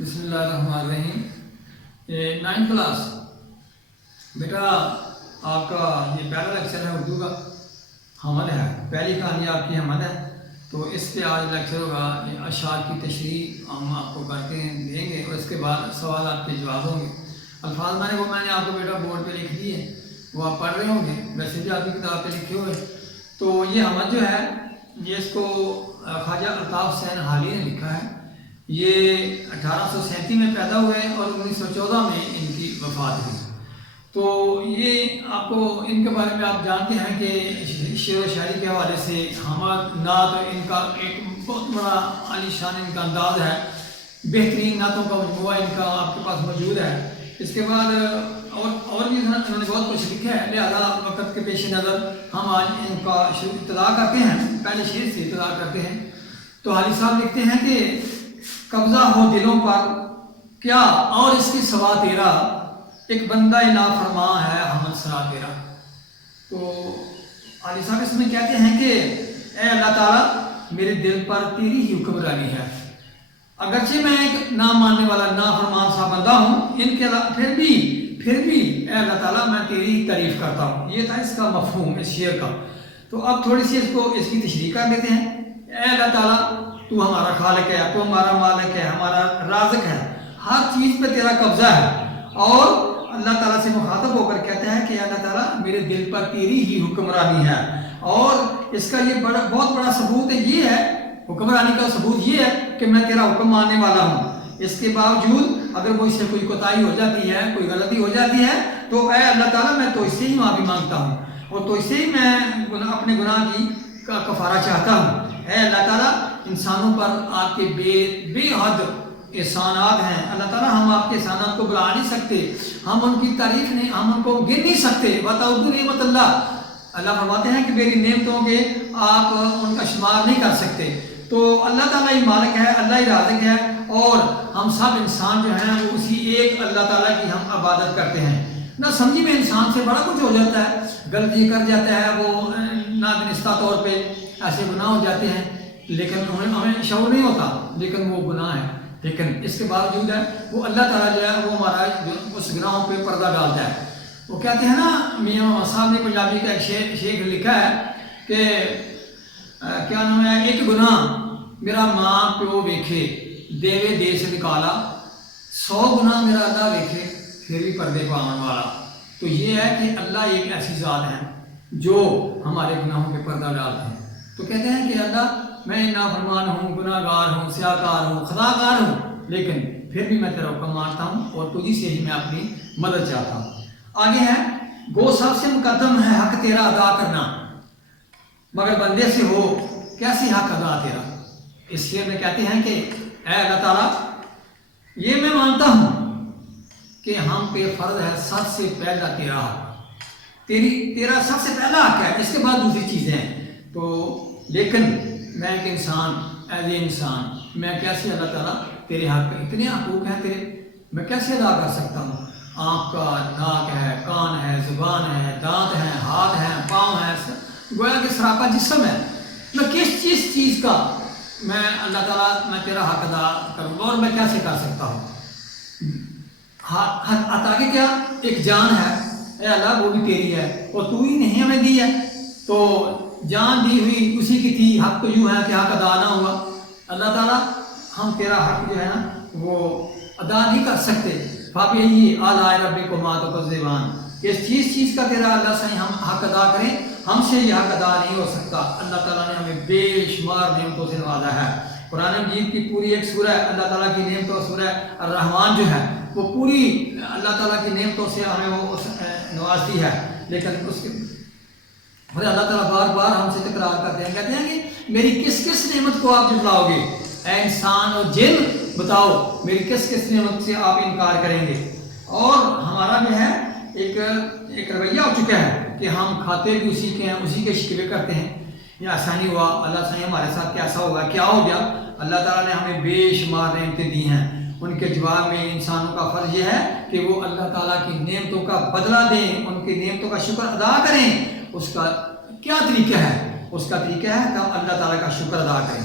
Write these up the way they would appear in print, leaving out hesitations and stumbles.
بسم اللہ الرحمن الرحیم۔ 9 کلاس بیٹا آپ کا یہ پہلا لیکچر ہے اردو کا، حمد ہے، پہلی کہانی آپ کی حمد ہے، تو اس پہ آج لیکچر ہوگا اشعار کی تشریح ہم آپ کو کر کے دیں گے اور اس کے بعد سوالات کے جواب ہوں گے۔ الفاظ میں نے آپ کو بیٹا بورڈ پہ لکھ دیے ہیں، وہ آپ پڑھ رہے ہوں گے، ویسے بھی آپ کی کتاب پہ لکھے ہوئے۔ تو یہ حمد جو ہے یہ اس کو خواجہ الطاف حسین حالی نے لکھا ہے۔ یہ 1837 میں پیدا ہوئے اور 1914 میں ان کی وفات ہوئی۔ تو یہ آپ کو ان کے بارے میں آپ جانتے ہیں کہ شعر و شاعری کے حوالے سے حمد نعت ان کا ایک بہت بڑا عالی شان ان کا انداز ہے، بہترین نعتوں کا مجموعہ ان کا آپ کے پاس موجود ہے۔ اس کے بعد اور بھی انہوں نے بہت کچھ لکھا ہے، لہذا وقت کے پیش نظر ہم آج ان کا ابتدا کرتے ہیں، پہلے شعر سے ابتدا کرتے ہیں۔ تو حالی صاحب لکھتے ہیں کہ قبضہ ہو دلوں پر کیا اور اس کی سوا تیرا، ایک بندہ نافرماں ہے حمد سرا تیرا۔ تو علی صاحب اس میں کہتے ہیں کہ اے اللہ تعالیٰ میرے دل پر تیری ہی حکمرانی ہے، اگرچہ میں ایک نہ ماننے والا نافرمان سا بندہ ہوں، ان کے پھر بھی اے اللہ تعالیٰ میں تیری تعریف کرتا ہوں۔ یہ تھا اس کا مفہوم اس شعر کا۔ تو اب تھوڑی سی اس کی تشریح کر لیتے ہیں۔ اے اللہ تعالیٰ تو ہمارا خالق ہے، تو ہمارا مالک ہے، ہمارا رازق ہے، ہر چیز پہ تیرا قبضہ ہے، اور اللہ تعالیٰ سے مخاطب ہو کر کہتے ہیں کہ اللہ تعالیٰ میرے دل پر تیری ہی حکمرانی ہے۔ اور اس کا یہ بہت بڑا ثبوت یہ ہے، حکمرانی کا ثبوت یہ ہے کہ میں تیرا حکم ماننے والا ہوں۔ اس کے باوجود اگر مجھ سے کوئی کوتاہی ہو جاتی ہے، کوئی غلطی ہو جاتی ہے، تو اے اللہ تعالیٰ میں تو اس سے ہی معافی مانگتا ہوں، اور تو اس سے ہی میں اپنے گناہ کی کفارہ چاہتا ہوں۔ اے اللہ تعالیٰ انسانوں پر آپ کے بے حد احسانات ہیں، اللہ تعالیٰ ہم آپ کے احسانات کو بلا نہیں سکتے، ہم ان کی تعریف نہیں، ہم ان کو گن نہیں سکتے۔ وَتَعُدُّوا نِعْمَتَ اللَّهِ، اللہ فرماتے ہیں کہ میری نعمتوں کے آپ ان کا شمار نہیں کر سکتے۔ تو اللہ تعالیٰ ہی مالک ہے، اللہ ہی رازق ہے، اور ہم سب انسان جو ہیں وہ اسی ایک اللہ تعالیٰ کی ہم عبادت کرتے ہیں۔ نہ سمجھی میں انسان سے بڑا کچھ ہو جاتا ہے، غلطی کر جاتا ہے، وہ نادانستہ طور پہ ایسے گناہ ہو جاتے ہیں، لیکن ہمیں شعور نہیں ہوتا، لیکن وہ گناہ ہے۔ لیکن اس کے باوجود ہے وہ اللہ تعالیٰ جو ہے وہ ہمارا اس گناہوں پہ پردہ ڈالتا ہے۔ وہ کہتے ہیں نا، میاں صاحب نے پنجابی کا ایک شعر لکھا ہے کہ کیا نام ہے، ایک گناہ میرا ماں پیو ویکھے دیوے دے سے نکالا، 100 گناہ میرا اللہ ویکھے پھر بھی پردے پاون والا۔ تو یہ ہے کہ اللہ ایک ایسی ذات ہے جو ہمارے گناہوں پہ پردہ ڈالتے ہیں۔ تو کہتے ہیں کہ اللہ میں نافرمان ہوں، گناہ گار ہوں، سیاہ کار ہوں، خطا کار ہوں، لیکن پھر بھی میں تیرا حکم مانتا ہوں اور تجھی سے ہی میں اپنی مدد چاہتا ہوں۔ آگے ہے، گو سب سے مقدم ہے حق تیرا ادا کرنا، مگر بندے سے ہو کیسی حق ادا تیرا۔ اس شعر میں کہتے ہیں کہ اے اللہ تعالیٰ یہ میں مانتا ہوں کہ ہم پہ فرض ہے سب سے پہلا تیرا حق، تیرا سب سے پہلا حق ہے، اس کے بعد دوسری چیزیں ہیں۔ تو لیکن میں ایک انسان، ایز اے انسان میں کیسے اللہ تعالیٰ تیرے حق پہ اتنے حقوق ہیں تیرے، میں کیسے ادا کر سکتا ہوں؟ آنکھ کا ناک ہے، کان ہے، زبان ہے، دانت ہیں، ہاتھ ہیں، پاؤں ہیں، گویا کہ سراپا جسم ہے، میں کس چیز کا میں اللہ تعالیٰ میں تیرا حق ادا کروں گا، اور میں کیسے کر سکتا ہوں؟ عطا کے کیا ایک جان ہے، اے اللہ وہ بھی تیری ہے، اور تو ہی نہیں ہمیں دی ہے، تو جان دی ہوئی اسی کی تھی، حق تو یوں ہے کہ حق ادا نہ ہوا۔ اللہ تعالیٰ ہم تیرا حق جو ہے نا وہ ادا نہیں کر سکتے۔ فَبِأَيِّ آلَاءِ رَبِّكُمَا تُكَذِّبَانِ، اس چیز کا تیرا اللہ سے ہم حق ادا کریں، ہم سے یہ حق ادا نہیں ہو سکتا۔ اللہ تعالیٰ نے ہمیں بے شمار نعمتوں سے نوازا ہے۔ قرآن مجید کی پوری ایک سورہ اللہ تعالیٰ کی نعمتوں، سورہ الرحمن جو ہے وہ پوری اللہ تعالیٰ کی نعمتوں سے ہمیں وہ نوازتی ہے، لیکن اس کے اللہ تعالیٰ بار بار ہم سے تکرار کرتے ہیں، کہتے ہیں کہ میری کس نعمت کو آپ جھٹلاؤ گے؟ اے انسان اور جن بتاؤ میری کس نعمت سے آپ انکار کریں گے؟ اور ہمارا جو ہے ایک رویہ ہو چکا ہے کہ ہم کھاتے بھی اسی کے ہیں، اسی کے شکوے کرتے ہیں، یہ ایسا نہیں ہوا، اللہ سے ہمارے ساتھ کیسا ہوگا، کیا ہو گیا؟ اللہ تعالیٰ نے ہمیں بے شمار نعمتیں دی ہیں، ان کے جواب میں انسانوں کا فرض یہ ہے کہ وہ اللہ تعالیٰ کی نعمتوں کا بدلہ دیں، ان کی نعمتوں کا شکر ادا کریں۔ اس کا کیا طریقہ ہے؟ اس کا طریقہ ہے کہ ہم اللہ تعالیٰ کا شکر ادا کریں،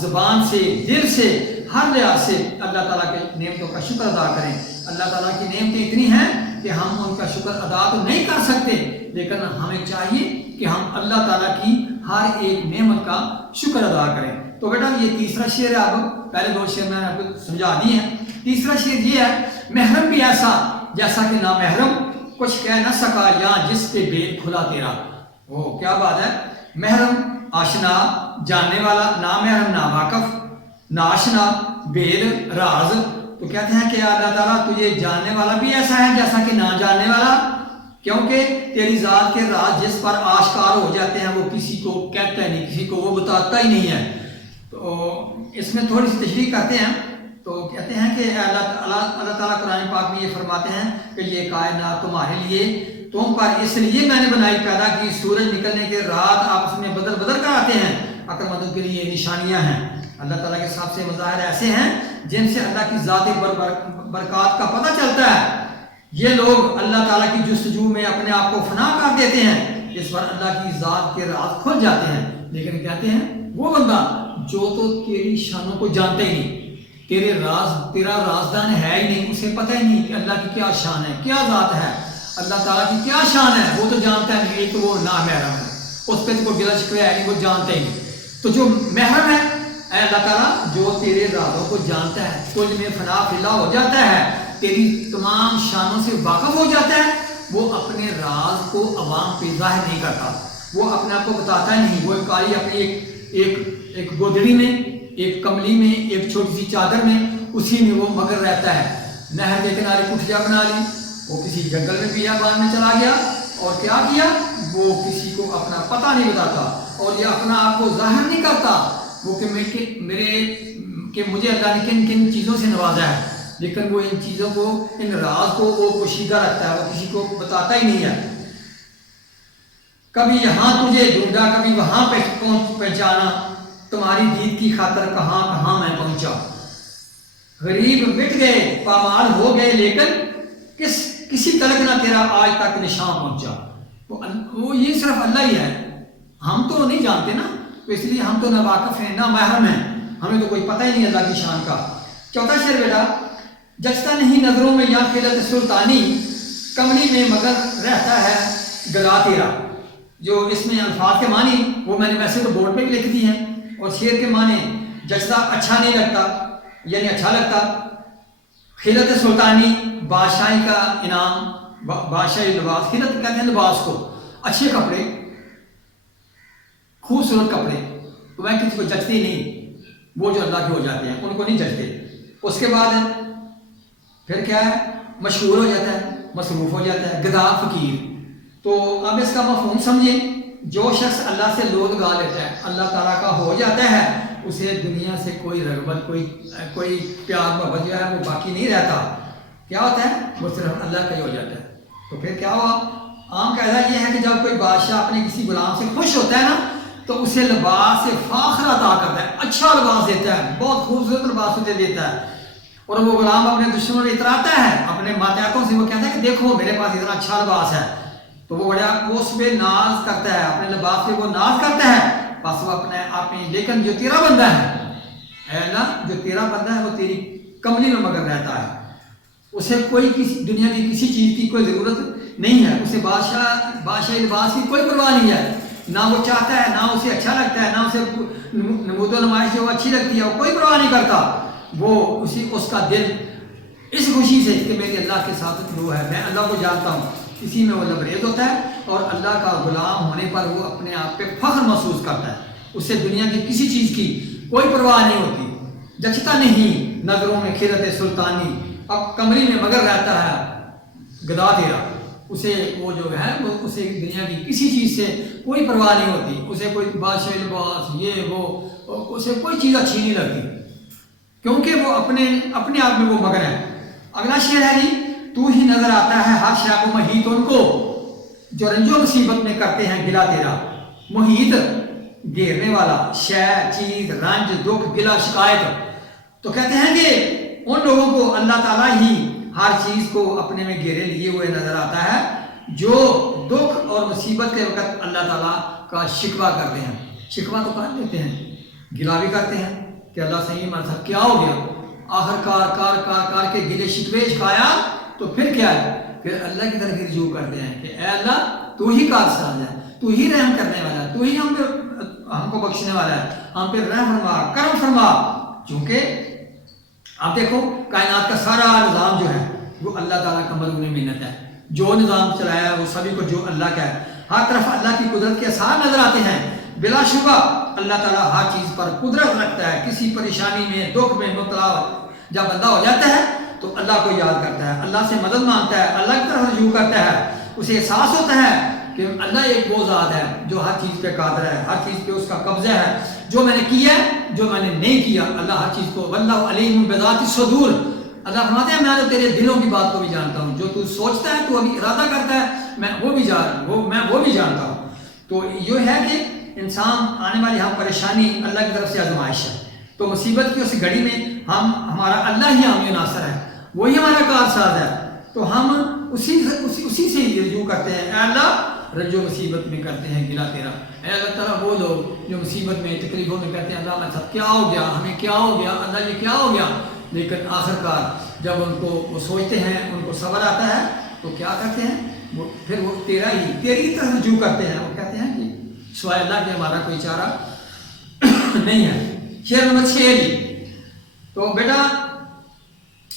زبان سے، دل سے، ہر لحاظ سے اللہ تعالیٰ کے نعمتوں کا شکر ادا کریں۔ اللہ تعالیٰ کی نعمتیں اتنی ہیں کہ ہم ان کا شکر ادا تو نہیں کر سکتے، لیکن ہمیں چاہیے کہ ہم اللہ تعالیٰ کی ہر ایک نعمت کا شکر ادا کریں۔ تو بیٹا یہ تیسرا شعر ہے، اب پہلے 2 شعر میں نے آپ کو سمجھا دی ہیں۔ تیسرا شعر یہ ہے، محرم بھی ایسا جیسا کہ نامحرم، کچھ کہہ نہ سکا یا جس پہ بید کھلا تیرا۔ وہ کیا بات ہے، محرم آشنا جاننے والا، نامحرم ناواقف، ناشنا بید راز۔ تو کہتے ہیں کہ اللہ تعالیٰ تجھے جاننے والا بھی ایسا ہے جیسا کہ نہ جاننے والا، کیونکہ تیری ذات کے راز جس پر آشکار ہو جاتے ہیں وہ کسی کو کہتا ہی نہیں، کسی کو وہ بتاتا ہی نہیں ہے۔ تو اس میں تھوڑی سی تشریح کرتے ہیں، تو کہتے ہیں کہ اللہ تعالیٰ قرآن پاک میں یہ فرماتے ہیں کہ یہ کائنات تمہارے لیے، تم پر اس لیے میں نے بنائی پیدا کی، سورج نکلنے کے رات آپس میں بدل بدل کر آتے ہیں، عقل مندوں کے لیے نشانیاں ہیں۔ اللہ تعالیٰ کے سب سے مظاہر ایسے ہیں جن سے اللہ کی ذاتی برکات کا پتہ چلتا ہے۔ یہ لوگ اللہ تعالیٰ کی جستجو میں اپنے آپ کو فنا کر دیتے ہیں، اس پر اللہ کی ذات کے راز کھل جاتے ہیں، لیکن کہتے ہیں وہ بندہ جو تو تیری شانوں کو جانتا ہی نہیں، تیرا رازدان ہے ہی نہیں، اسے پتہ ہی نہیں کہ اللہ کی کیا شان ہے، کیا ذات ہے، اللہ تعالیٰ کی کیا شان ہے، وہ تو جانتا ہے نہیں، تو وہ نامحرم ہے، اس پہ تو کوئی گلا شکوہ ہے نہیں، وہ جانتا ہی نہیں۔ تو جو محرم ہے، اے اللہ تعالیٰ جو تیرے رازوں کو جانتا ہے، تجھ میں فنا فلا ہو جاتا ہے، تیری تمام شانوں سے واقف ہو جاتا ہے، وہ اپنے راز کو عوام پہ ظاہر نہیں کرتا، وہ اپنے آپ کو بتاتا ہی نہیں، وہ کالی اپنی ایک گودڑی میں، ایک کملی میں، ایک چھوٹی سی چادر میں، اسی میں وہ مگر رہتا ہے۔ نہر کے کنارے کٹھیا بنا لی، وہ کسی جنگل میں بیابان میں چلا گیا، اور کیا کیا، وہ کسی کو اپنا پتہ نہیں بتاتا، اور یہ اپنا آپ کو ظاہر نہیں کرتا، وہ کہ مجھے اللہ نے کن کن چیزوں سے نوازا ہے، لیکن وہ ان چیزوں کو، ان راز کو وہ پوشیدہ رکھتا ہے، وہ کسی کو بتاتا ہی نہیں ہے۔ کبھی یہاں تجھے ڈھونڈا، کبھی وہاں پہ پہنچانا، تمہاری دید کی خاطر کہاں کہاں میں پہنچا۔ غریب مٹ گئے، پامال ہو گئے، لیکن کسی تلک نہ تیرا آج تک نشان پہنچا۔ وہ یہ صرف اللہ ہی ہے، ہم تو نہیں جانتے نا، تو اس لیے ہم تو نہ واقف ہیں نہ محرم ہیں، ہمیں تو کوئی پتہ ہی نہیں اللہ کی شان کا۔ چوتھا شعر بیٹا، جچتا نہیں نظروں میں یا خلت سلطانی، کملی میں مگر رہتا ہے گلا تیرا۔ جو اس میں الفاظ کے معنی وہ میں نے ویسے تو بورڈ پہ بھی لکھ دی ہیں، اور شعر کے معنی جچتا اچھا نہیں لگتا، یعنی اچھا لگتا، خلت سلطانی بادشاہی کا انعام، بادشاہی لباس، خلت کہتے ہیں لباس کو، اچھے کپڑے، خوبصورت کپڑے، تو وہ کسی کو جچتے ہی نہیں، وہ جو اللہ کے ہو جاتے ہیں ان کو نہیں جچتے۔ اس کے بعد پھر کیا ہے، مشہور ہو جاتا ہے، مصروف ہو جاتا ہے، گدا فقیر۔ تو اب اس کا مفہوم سمجھیں، جو شخص اللہ سے لوگ گا لیتا ہے، اللہ تعالیٰ کا ہو جاتا ہے، اسے دنیا سے کوئی رغبت، کوئی پیار محبت جو ہے وہ باقی نہیں رہتا، کیا ہوتا ہے، وہ صرف اللہ کا ہی ہو جاتا ہے۔ تو پھر کیا ہوا، عام قاعدہ یہ ہے کہ جب کوئی بادشاہ اپنے کسی غلام سے خوش ہوتا ہے نا، تو اسے لباس سے فاخر عطا کرتا ہے، اچھا لباس دیتا ہے، بہت خوبصورت لباس اسے دیتا ہے، اور وہ غلام اپنے دشمنوں میں اتراتا ہے، اپنے ماتحتوں سے وہ کہتا ہے کہ دیکھو میرے پاس اتنا اچھا لباس ہے، تو وہ بڑا اس پہ ناز کرتا ہے، اپنے لباس پہ وہ ناز کرتا ہے، بس وہ اپنے آپ میں۔ لیکن جو تیرا بندہ ہے، اے اللہ جو تیرا بندہ ہے وہ تیری کملی میں مگر رہتا ہے، اسے کوئی دنیا کی کسی چیز کی کوئی ضرورت نہیں ہے، اسے بادشاہی لباس کی کوئی پرواہ نہیں ہے، نہ وہ چاہتا ہے، نہ اسے اچھا لگتا ہے، نہ اسے نمود و نمائش جو اچھی لگتی ہے، وہ کوئی پرواہ نہیں کرتا، وہ اس کا دل اس خوشی سے کہ میری اللہ کے ساتھ وہ ہے، میں اللہ کو جانتا ہوں، اسی میں وہ لبریز ہوتا ہے، اور اللہ کا غلام ہونے پر وہ اپنے آپ پہ فخر محسوس کرتا ہے، اسے دنیا کی کسی چیز کی کوئی پرواہ نہیں ہوتی۔ جچتا نہیں نظروں میں خلت سلطانی، اب کمری میں مگر رہتا ہے گدا تیرا، اسے وہ جو ہے وہ اسے دنیا کی کسی چیز سے کوئی پرواہ نہیں ہوتی، اسے کوئی بادشاہی لباس یہ وہ، اسے کوئی چیز اچھی نہیں لگتی، کیونکہ وہ اپنے آپ میں وہ مگر ہے۔ اگلا شعر ہے جی، تو ہی نظر آتا ہے ہر شے کو محیط ان کو، جو رنج و مصیبت میں کرتے ہیں گلا تیرا۔ محیط گھیرنے والا، شے، چیز، رنج، دکھ، گلا، شکایت۔ تو کہتے ہیں کہ ان لوگوں کو اللہ تعالیٰ ہی ہر چیز کو اپنے میں گھیرے لیے ہوئے نظر آتا ہے، جو دکھ اور مصیبت کے وقت اللہ تعالیٰ کا شکوہ کرتے ہیں۔ شکوہ تو کر دیتے ہیں، گلا بھی کرتے ہیں کہ کہ اللہ سے ہمارے ساتھ کیا ہو گیا؟ آخر کار کے گلے شکوے شکایا تو پھر کیا ہے؟ پھر اللہ کی طرف رجوع کرتے ہیں کہ اے اللہ تو ہی کارساز ہے، تو ہی رحم کرنے والا ہے، تو ہی ہم کو بخشنے والا ہے، ہم پہ رحم فرما، کرم فرما. چونکہ آپ دیکھو کائنات کا سارا نظام جو ہے وہ اللہ تعالیٰ کا مرہون منت ہے. جو نظام چلایا ہے وہ سبھی کو جو اللہ کا ہے. ہر طرف اللہ کی قدرت کے آثار نظر آتے ہیں. بلا شبہ اللہ تعالیٰ ہر چیز پر قدرت رکھتا ہے. کسی پریشانی میں، دکھ میں مبتلا جب بندہ ہو جاتا ہے تو اللہ کو یاد کرتا ہے، اللہ سے مدد مانگتا ہے، اللہ کی طرف رجوع کرتا ہے. اسے احساس ہوتا ہے کہ اللہ ایک وہ ذات ہے جو ہر چیز پہ قادر ہے، ہر چیز پہ اس کا قبضہ ہے. جو میں نے کیا ہے، جو میں نے نہیں کیا، اللہ ہر چیز کو. واللہ علیم بذات الصدور. اللہ فرماتے ہیں میں تو تیرے دلوں کی بات کو بھی جانتا ہوں. جو تو سوچتا ہے، تو ابھی ارادہ کرتا ہے، میں وہ بھی جانتا ہوں. تو یہ ہے کہ انسان آنے والی ہم پریشانی اللہ کی طرف سے آزمائش ہے. تو مصیبت کی اس گھڑی میں ہمارا اللہ ہی حامی و ناصر ہے، وہی ہمارا کارساز ہے. تو ہم اسی سے رجوع کرتے ہیں. اے اللہ رجوع مصیبت میں کرتے ہیں گلا تیرا. اے اللہ تعالیٰ وہ لوگ جو مصیبت میں تکلیفوں میں کہتے ہیں اللہ ہمارے ساتھ کیا ہو گیا، ہمیں کیا ہو گیا، اللہ یہ کیا ہو گیا. لیکن آخر کار جب ان کو وہ سوچتے ہیں، ان کو صبر آتا ہے تو کیا کرتے ہیں؟ پھر وہ تیری طرف رجوع کرتے ہیں. وہ کہتے ہیں کہ سوائے اللہ کے ہمارا کوئی چارہ نہیں ہے. شعر نمبر 6. تو بیٹا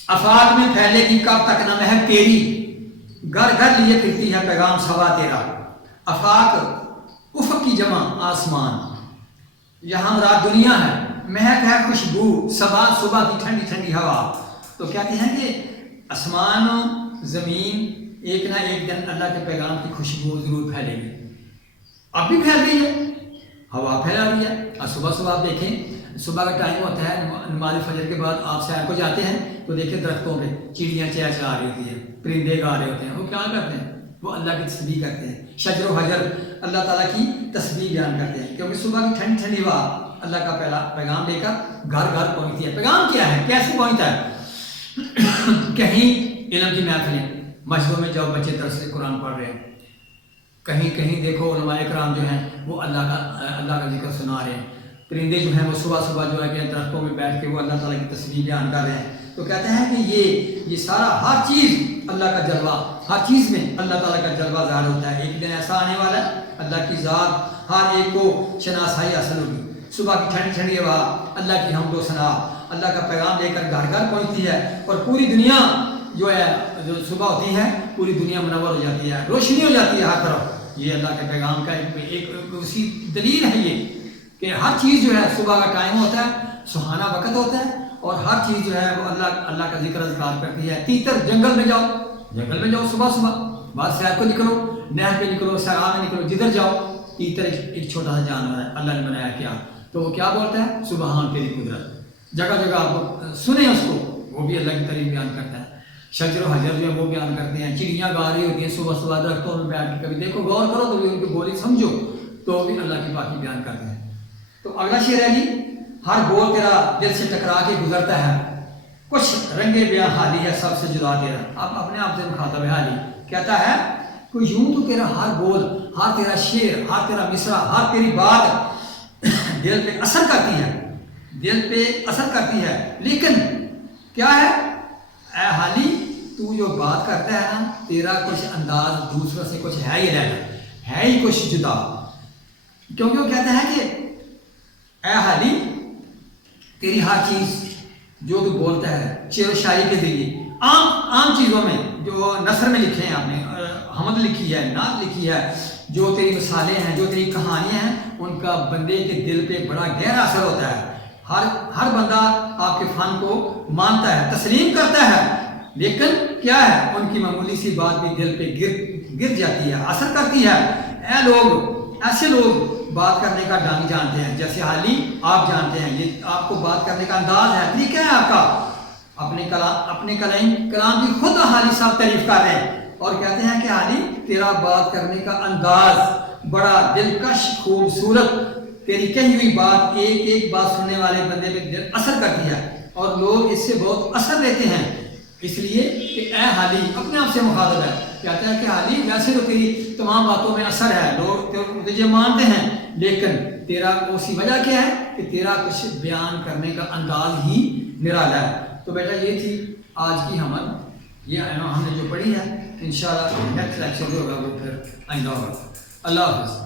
افاق میں پھیلے گی کب تک نہ مہک تیری، گھر گھر لیے پھرتی ہے پیغام سوا تیرا. افاق افق کی جمع آسمان، یہاں مراد دنیا ہے. مہک ہے خوشبو، صبح کی ٹھنڈی ٹھنڈی ہوا. تو کہتے ہیں کہ آسمان و زمین ایک نہ ایک دن اللہ کے پیغام کی خوشبو ضرور پھیلے گی. اب بھی پھیل رہی ہے، ہوا پھیلا رہی ہے. اور صبح آپ دیکھیں، صبح کا ٹائم ہوتا ہے، نماز فجر کے بعد آپ سیر کو جاتے ہیں تو دیکھیں درختوں پہ چڑیاں چہچہا رہی ہوتی ہیں، پرندے گا رہے ہوتے ہیں. وہ کیا کرتے ہیں؟ وہ اللہ کی تسبیح کرتے ہیں. شجر و حجر اللہ تعالیٰ کی تسبیح بیان کرتے ہیں، کیونکہ صبح کی ٹھنڈی ٹھنڈی ہوا اللہ کا پہلا پیغام لے کر گھر گھر پہنچتی ہے. پیغام کیا ہے؟ کیسے پہنچتا ہے؟ کہیں علم کی محفلیں، مسجدوں میں جب بچے درس قرآن پڑھ رہے ہیں، کہیں دیکھو علماء کرام جو ہیں وہ اللہ کا ذکر سنا رہے ہیں. پرندے جو ہیں وہ صبح جو ہے کہ درختوں میں بیٹھ کے وہ اللہ تعالیٰ کی تسبیح بیان کر رہے ہیں. تو کہتے ہیں کہ یہ سارا ہر چیز اللہ کا جلوہ، ہر چیز میں اللہ تعالیٰ کا جلوہ ظاہر ہوتا ہے. ایک دن ایسا آنے والا ہے اللہ کی ذات ہر ایک کو شناسائی حاصل ہوگی. صبح کی ٹھنڈی ٹھنڈی ہوا اللہ کی حمد و ثنا، اللہ کا پیغام لے کر گھر گھر پہنچتی ہے. اور پوری دنیا جو ہے، جو صبح ہوتی ہے پوری دنیا منور ہو جاتی ہے، روشنی ہو جاتی ہے ہر طرف. یہ اللہ کے پیغام کا ایک اسی دلیل ہے یہ کہ ہر چیز جو ہے صبح کا ٹائم ہوتا ہے، سہانا وقت ہوتا ہے، اور ہر چیز جو ہے وہ اللہ کا ذکر اذکار کرتی ہے. تیتر جنگل میں جاؤ صبح بعد سیر کو نکلو، نہر پہ نکلو، سیرا میں نکلو، جدھر جاؤ تیتر ایک چھوٹا سا جانور ہے، اللہ نے بنایا کیا. تو وہ کیا بولتا ہے؟ سبحان تیری قدرت. جگہ آپ سنیں اس کو، وہ بھی اللہ کی تعریف بیان کرتا ہے. شجر و حجر جو ہے وہ بیان کرتے ہیں. چڑیاں گا رہی ہوتی ہیں صبح درختوں میں بیٹھ کے، کبھی دیکھو غور کرو تو بھی ان کی بولی سمجھو، تو بھی اللہ کی پاکی بیان کرتے ہیں. تو اگلا شعر ہے جی، ہر بول تیرا دل سے ٹکرا کے گزرتا ہے، کچھ رنگے بیاں حالی ہے سب سے جدا تیرا. اب اپنے آپ سے مخاطب ہے حالی، کہتا ہے کہ یوں تو تیرا ہر بول، ہر تیرا شعر، ہر تیرا مصرع، ہر تیری بات دل پہ اثر کرتی ہے، لیکن کیا ہے اے حالی، تو جو بات کرتا ہے نا، تیرا کچھ انداز دوسروں سے کچھ ہے ہی رہنا، ہے ہی کچھ جدا. کیونکہ وہ کہتا ہے کہ اے حالی تیری ہر چیز جو تو بولتا ہے شعر و شاعری کے ذریعے، عام چیزوں میں جو نثر میں لکھے ہیں آپ نے، حمد لکھی ہے، نعت لکھی ہے، جو تیری مثالیں ہیں، جو تیری کہانیاں ہیں، ان کا بندے کے دل پہ بڑا گہرا اثر ہوتا ہے. ہر بندہ آپ کے فن کو مانتا ہے، تسلیم کرتا ہے، لیکن کیا ہے ان کی معمولی سی بات بھی دل پہ گر جاتی ہے، اثر کرتی ہے. ایسے لوگ بات کرنے کا ڈھنگ جانتے ہیں، جیسے حالی آپ جانتے ہیں، یہ آپ کو بات کرنے کا انداز ہے، طریقہ ہے آپ کا. اپنے کلام کی خود حالی صاحب تعریف کر رہے ہیں اور کہتے ہیں کہ حالی تیرا بات کرنے کا انداز بڑا دلکش، خوبصورت، تیری کہی ہوئی بات ایک بات سننے والے بندے پہ دل اثر کرتی ہے اور لوگ اس سے بہت اثر لیتے ہیں. اس لیے کہ اے حالی اپنے آپ سے مخاطب ہے، کہتا ہے کہ حالی ویسے تو تیری تمام باتوں میں اثر ہے، لوگ تجھے مانتے ہیں، لیکن تیرا اسی وجہ کیا ہے کہ تیرا کچھ بیان کرنے کا انداز ہی نرالا ہے۔ تو بیٹا یہ تھی آج کی حمد، یہ ہم نے جو پڑھی ہے، انشاءاللہ نیکسٹ لیکچر جو ہوگا وہ پھر آئندہ ہوگا۔ اللہ حافظ۔